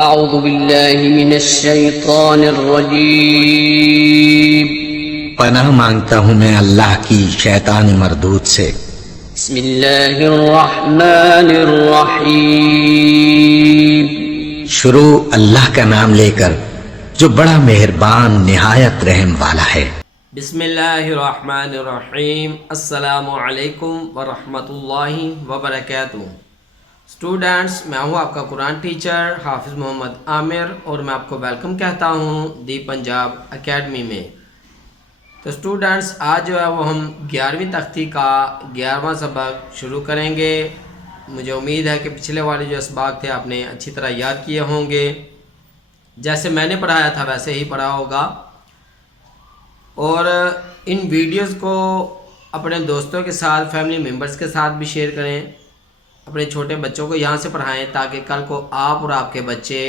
أعوذ بالله من الشيطان الرجيم پناہ مانگتا ہوں میں اللہ کی شیطان مردود سے۔ بسم الله الرحمن الرحيم شروع اللہ کا نام لے کر جو بڑا مہربان نہایت رحم والا ہے۔ بسم اللہ الرحمن الرحیم۔ السلام علیکم ورحمۃ اللہ وبرکاتہ۔ اسٹوڈنٹس، میں ہوں آپ کا قرآن ٹیچر حافظ محمد عامر اور میں آپ کو ویلکم کہتا ہوں دی پنجاب اکیڈمی میں۔ تو اسٹوڈنٹس، آج جو ہے وہ ہم 11ویں تختی کا 11واں سبق شروع کریں گے۔ مجھے امید ہے کہ پچھلے والے جو اسباق تھے آپ نے اچھی طرح یاد کیے ہوں گے، جیسے میں نے پڑھایا تھا ویسے ہی پڑھا ہوگا۔ اور ان ویڈیوز کو اپنے دوستوں کے ساتھ، فیملی ممبرز کے ساتھ بھی شیئر کریں، اپنے چھوٹے بچوں کو یہاں سے پڑھائیں تاکہ کل کو آپ اور آپ کے بچے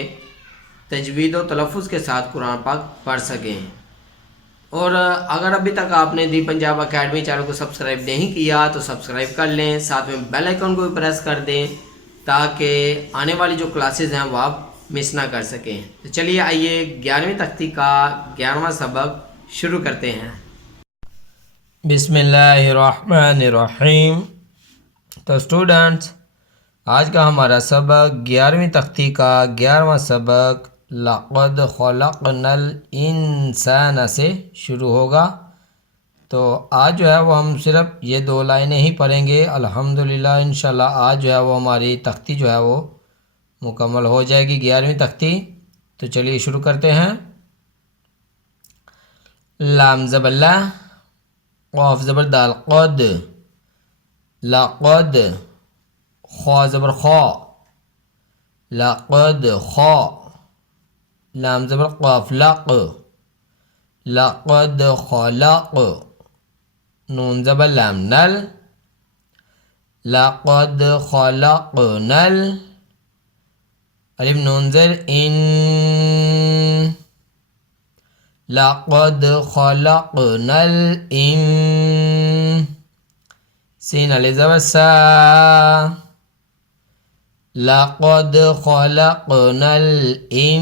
تجوید و تلفظ کے ساتھ قرآن پاک پڑھ سکیں۔ اور اگر ابھی تک آپ نے دی پنجاب اکیڈمی چینل کو سبسکرائب نہیں کیا تو سبسکرائب کر لیں، ساتھ میں بیل آئیکن کو بھی پریس کر دیں تاکہ آنے والی جو کلاسز ہیں وہ آپ مس نہ کر سکیں۔ تو چلیے آئیے 11ویں تختی کا 11واں سبق شروع کرتے ہیں۔ بسم اللہ الرحمن الرحیم۔ تو اسٹوڈنٹس، آج کا ہمارا سبق 11ویں تختی کا 11واں سبق لقد خلقنا الانسان سے شروع ہوگا۔ تو آج جو ہے وہ ہم صرف یہ 2 لائنیں ہی پڑھیں گے الحمدللہ۔ انشاءاللہ آج جو ہے وہ ہماری تختی جو ہے وہ مکمل ہو جائے گی، 11ویں تختی۔ تو چلیے شروع کرتے ہیں۔ لام زبر لا، قاف زبر دال قد، لقد، خا زبر خا، لقد خا، لام زبر قاف لق، لقد خلق، نون زبر لام نل، لقد خلقنا الف نون زر ان، لقد خلقنا الان، سین علی زبر سا، لقد خلقنا الانسان،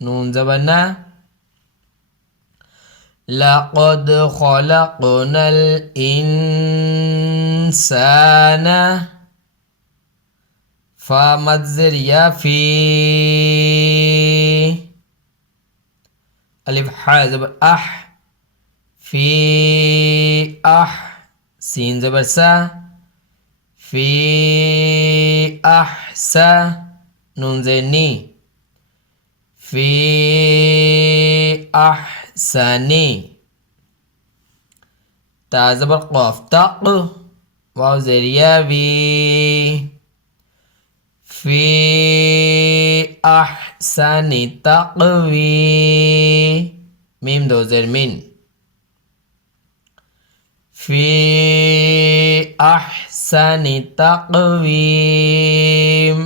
نون زبر نا، لقد خلقنا الانسان، فا مد زر یا فی، الف ح زبر اح، فی اح، سین زبر سا، فی احسا، نون زیر نی، فی احسنی، تا زبر قاف تق، واو زیر یا وی، فی احسن تقویم، میم 2 زیر من، فی احسن تقویم۔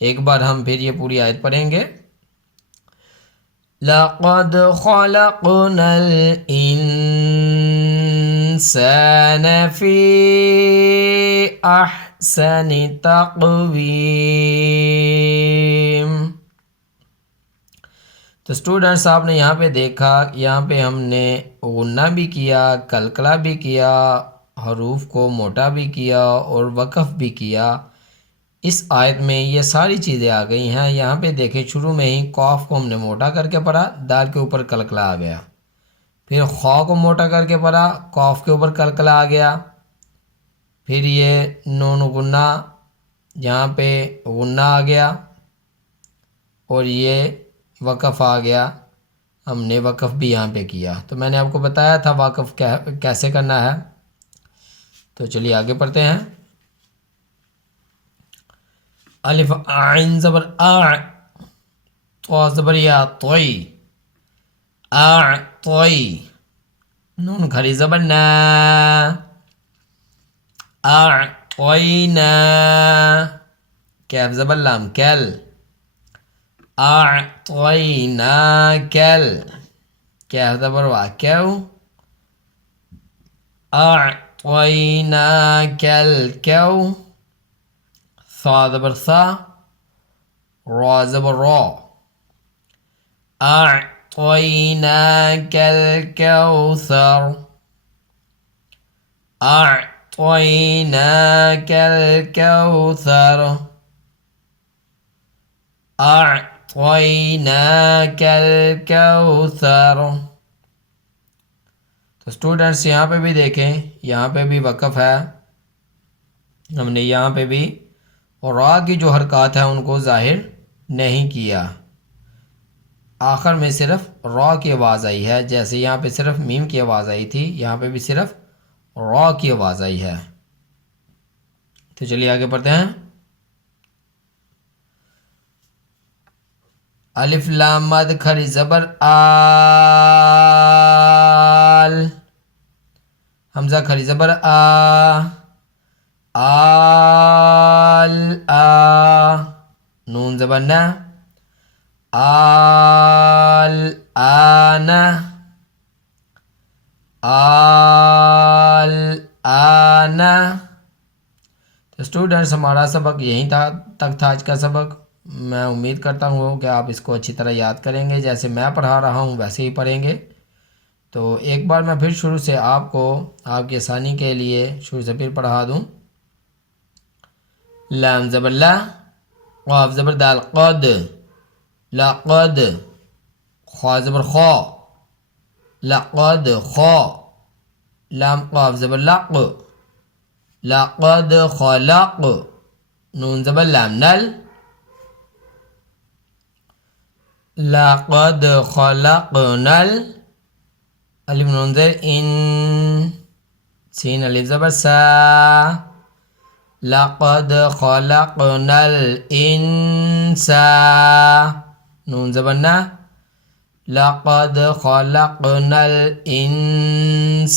ایک بار ہم پھر یہ پوری آیت پڑھیں گے۔ لقد خلقنا الانسان فی احسن تقویم۔ تو اسٹوڈنٹس، آپ نے یہاں پہ دیکھا، یہاں پہ ہم نے غنہ بھی کیا، کلکلہ بھی کیا، حروف کو موٹا بھی کیا اور وقف بھی کیا۔ اس آیت میں یہ ساری چیزیں آ گئی ہیں۔ یہاں پہ دیکھیں شروع میں ہی قاف کو ہم نے موٹا کر کے پڑھا، دال کے اوپر کلکلہ آ گیا، پھر خا کو موٹا کر کے پڑھا، قاف کے اوپر کلکلہ آ گیا، پھر یہ نون غنہ، یہاں پہ غنہ آ گیا، اور یہ وقف آ گیا، ہم نے وقف بھی یہاں پہ کیا۔ تو میں نے آپ کو بتایا تھا وقف کیسے کرنا ہے۔ تو چلیے آگے پڑھتے ہیں۔ الف عین زبر آ، طا زبر یا طوی، اعطی، نون کھری زبر نا، اعطینا، کیف زبر لام کل، اعطیناکل، کیف زبر وا کیو، اعطیناکل کیو، ثا زبر ثا، را زبر را، أعطيناك الكوثر، أعطيناك الكوثر، أعطيناك الكوثر۔ تو اسٹوڈنٹس یہاں پہ بھی دیکھیں، یہاں پہ بھی وقف ہے، ہم نے یہاں پہ بھی اور را کی جو حرکات ہیں ان کو ظاہر نہیں کیا، آخر میں صرف را کی آواز آئی ہے، جیسے یہاں پہ صرف میم کی آواز آئی تھی، یہاں پہ بھی صرف را کی آواز آئی ہے۔ تو چلیے آگے پڑھتے ہیں۔ الف لام مد کھری زبر آل، حمزہ کھری زبر آل، نون زبر نا، آل آنا، آل آنا۔ تو اسٹوڈنٹس ہمارا سبق یہیں تک تھا آج کا سبق۔ میں امید کرتا ہوں کہ آپ اس کو اچھی طرح یاد کریں گے، جیسے میں پڑھا رہا ہوں ویسے ہی پڑھیں گے۔ تو ایک بار میں پھر شروع سے آپ کو آپ کی آسانی کے لیے شروع سے پھر پڑھا دوں۔ لام زبر لا، قاف زبر دال قد، لقد، خا زبر خا، لقد خا، لام قاف زبر لق، لقد خلق، نون زبر لام نل، لقد خلقنا، الف نون زیر ان، سین الف زبر سا، لقد خلقنا الانسان، نون زبر نا، لقد خلقنا الانسان۔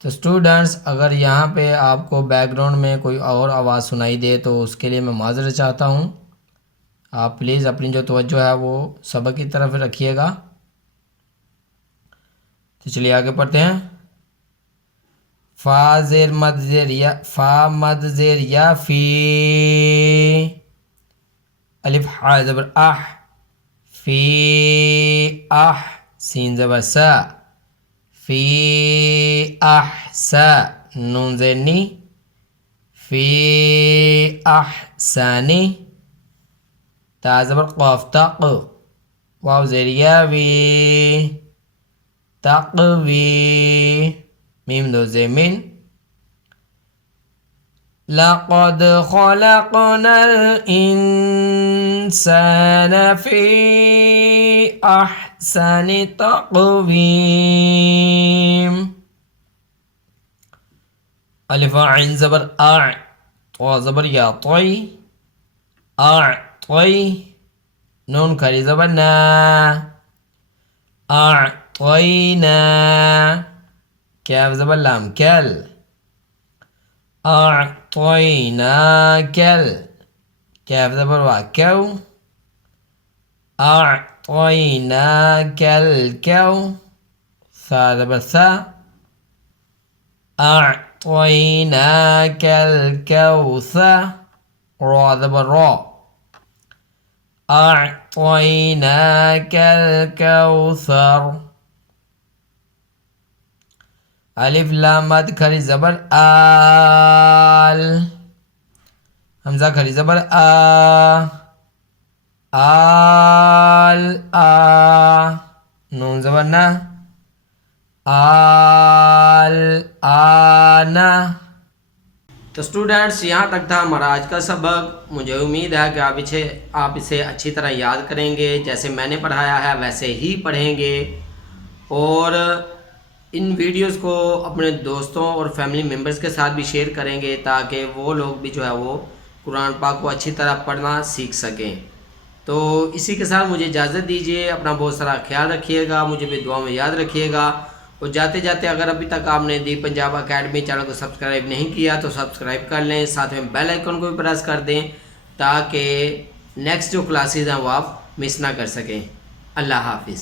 تو اسٹوڈنٹس اگر یہاں پہ آپ کو بیک گراؤنڈ میں کوئی اور آواز سنائی دے تو اس کے لیے میں معذرت چاہتا ہوں، آپ پلیز اپنی جو توجہ ہے وہ سبق کی طرف رکھیے گا۔ تو چلیے آگے پڑھتے ہیں۔ فا زیر مد زیر یا، فا مد زیر یا فی، الف حا زبر اح، فی اح، سین زبر سا، فی احسا، نون زیر نی، فی احسانی، تا زبر قاف تق، واو زیر یا وی، تقوی، میم دو زیر من، لقد خلقنا الانسان فی احسن تقویم، الف عین زبر اع، طا زبر یا طی، اعطی، نون کھری زبر نا، اعطینا، کاف زبر لام کل، اعطیناکل، کاف زبر وا کو، اعطیناکل کو، ثا زبر ثا، اعطیناکل کوثر، را زبر را، اعطیناک الکوثر، الف لام مد کھری زبر آل، حمزہ کھری زبر آل، نون زبر نا، آل آنا۔ تو اسٹوڈنٹس یہاں تک تھا ہمارا آج کا سبق۔ مجھے امید ہے کہ آپ اسے اچھی طرح یاد کریں گے، جیسے میں نے پڑھایا ہے ویسے ہی پڑھیں گے، اور ان ویڈیوز کو اپنے دوستوں اور فیملی ممبرز کے ساتھ بھی شیئر کریں گے، تاکہ وہ لوگ بھی جو ہے وہ قرآن پاک کو اچھی طرح پڑھنا سیکھ سکیں۔ تو اسی کے ساتھ مجھے اجازت دیجیے، اپنا بہت سارا خیال رکھیے گا، مجھے بھی دعا میں یاد رکھیے گا، اور جاتے جاتے اگر ابھی تک آپ نے دی پنجاب اکیڈمی چینل کو سبسکرائب نہیں کیا تو سبسکرائب کر لیں، ساتھ میں بیل آئیکن کو بھی پریس کر دیں تاکہ نیکسٹ جو کلاسز ہیں وہ آپ مس نہ کر سکیں۔ اللہ حافظ۔